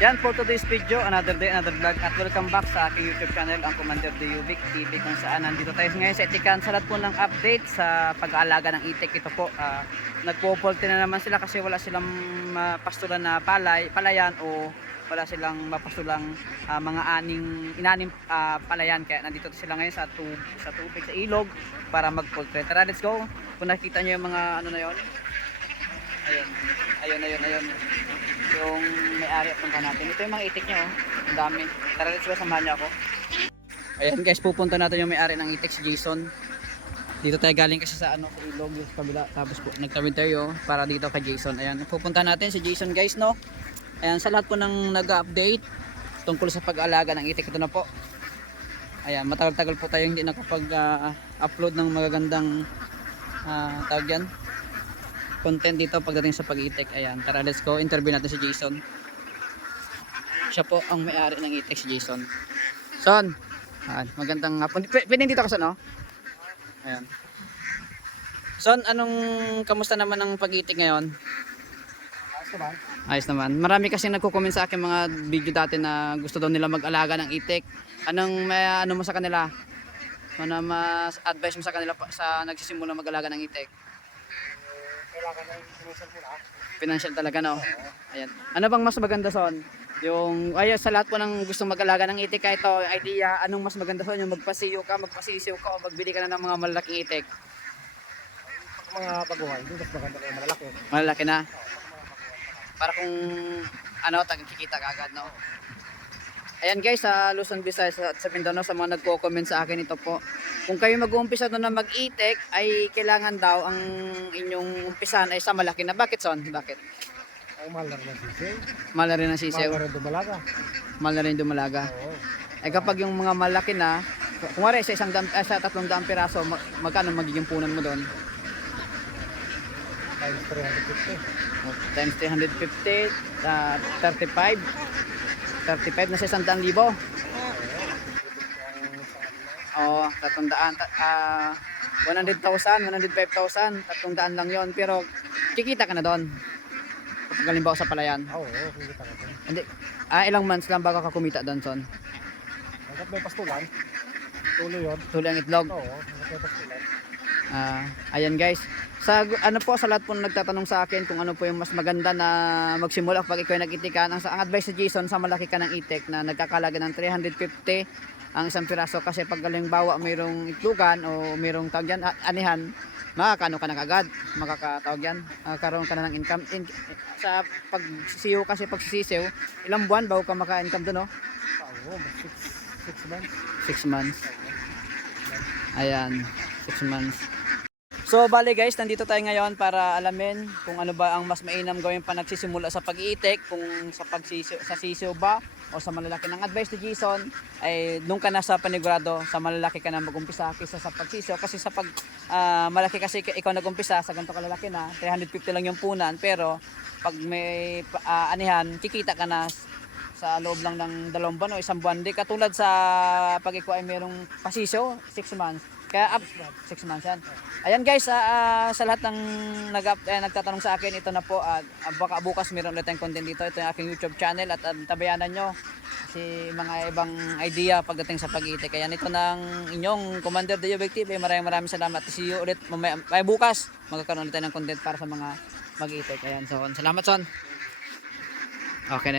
Yan for today's video, another day, another vlog, at welcome back sa aking YouTube channel, ang Commander Diovic TV, kung saan nandito tayo ngayon sa Itikan sa lahat po ng update sa pag-aalaga ng itik. Ito po, nagpo-poultry na naman sila kasi wala silang pastulan na palayan o wala silang mapastulang mga inanim palayan, kaya nandito sila ngayon sa tubig, sa ilog para mag-poultry. Tara, let's go. Kung nakita nyo yung mga ano na yon, ayun yung may-ari at punta natin. Ito yung mga itik niya, oh. Ang dami. Tara, let's go, samahan niyo ako. Ayan guys, pupunta natin yung may-ari ng itik, si Jason. Dito tayo galing kasi sa sa ilog sa kabila. Tapos po nagtawid tayo para dito kay Jason. Ayan, pupunta natin si Jason guys, no. Ayan, sa lahat po ng nag-update tungkol sa pag-aalaga ng itik, ito na po. Ayan, matagal-tagal po tayo hindi nakapag-upload ng magagandang tawag yan, content dito pagdating sa pag-itik. Ayan, tara, let's go, interview natin si Jason. Siya po ang may-ari ng itik, si Jason. Son, magandang hapon. Pwedeng dito ka, Son, no? Ayan. Son, kamusta naman ang pag-itik ngayon? Ayos naman. Ayos naman. Marami kasi nagko-comment sa akin mga video dati na gusto daw nila mag-alaga ng itik. Ano mo sa kanila? Ano mas advice mo sa kanila sa nagsisimula mag-alaga ng itik? Kailangan na yung financial muna. Financial talaga, no? Ayan. Ano bang mas maganda, Son? Sa lahat po ng gustong mag-alaga ng itik, kahit ito idea, anong mas maganda, Son? Yung magpasisiw ka o magbili ka na ng mga malalaking itik? Pag mga baguhan, hindi mas maganda na yung malalaki. Malalaki na? Para kung kikita ka agad, no? Ayan guys, sa Luzon, Visayas at sa Mindanao, sa mga nagko-comment sa akin, ito po. Kung kayo mag-uumpisa doon na mag-itik, ay kailangan daw ang inyong umpisahan ay sa malaki na. Bakit, Son? Bakit? Ang mahal na rin ang sisiw. Mahal na rin ang sisiw. Mahal na rin dumalaga. Mahal na rin dumalaga. Oo. Ay kapag yung mga malaki na, kumari sa 300 piraso, magkano magiging punan mo doon? Times 350. Times 350, 35 na sa 100,000. Oo, 300, 100,000, 105,000, 300 lang yon, pero kikita ka na doon. Kapag halimbawa sa palayan. Oo, hindi ka natin. Hindi, ilang months lang bago ka kumita doon, Son? Hanggat may pastulan, tuloy yun. Tuloy ang itlog. Oo, hanggat may pastulan. Ayan guys, sa lahat po nagtatanong sa akin kung ano po yung mas maganda na magsimula kapag ikaw ay nag-itikan, ang advice ni Jason, sa malaki ka ng itik na nagkakalaga ng 350 ang isang piraso, kasi pag halimbawa mayroong itlugan o mayroong tawag yan, anihan, makakano ka na kagad, makakatawag yan, karoon ka na ng income. Sa pagsisiyo, kasi pagsisiyo, ilang buwan bago ka maka-income doon, no? Oo, 6 months. 6 months. Ayan, 6 months. So bali guys, nandito tayo ngayon para alamin kung ano ba ang mas mainam gawin pa nagsisimula sa pag-iitik, kung sa sisiw ba o sa malalaki. Ng advice ni Jason ay doon ka na sa panigurado, sa malalaki ka na mag-umpisa kaysa sa pagsisiw, kasi sa malaki kasi ikaw nag-umpisa sa ganito kalalaki na 350 lang yung punan, pero pag may anihan, kikita ka na sa loob lang ng 2 buwan o 1 buwan. Di katulad sa pag ikaw ay mayroong pasisyo, 6 months. Kaya 6 months yan. Ayan guys, sa lahat ng nagtatanong sa akin, ito na po. Baka bukas meron ulit tayong content dito. Ito yung aking YouTube channel, at tabayanan nyo si mga ibang idea pagdating sa pag-itik. Ayan, ito ng inyong Commander Diovic TV. Maraming salamat. See you ulit bukas. Magkakaroon ulit tayo ng content para sa mga mag-itik. Ayan, so salamat, Son. Okay na.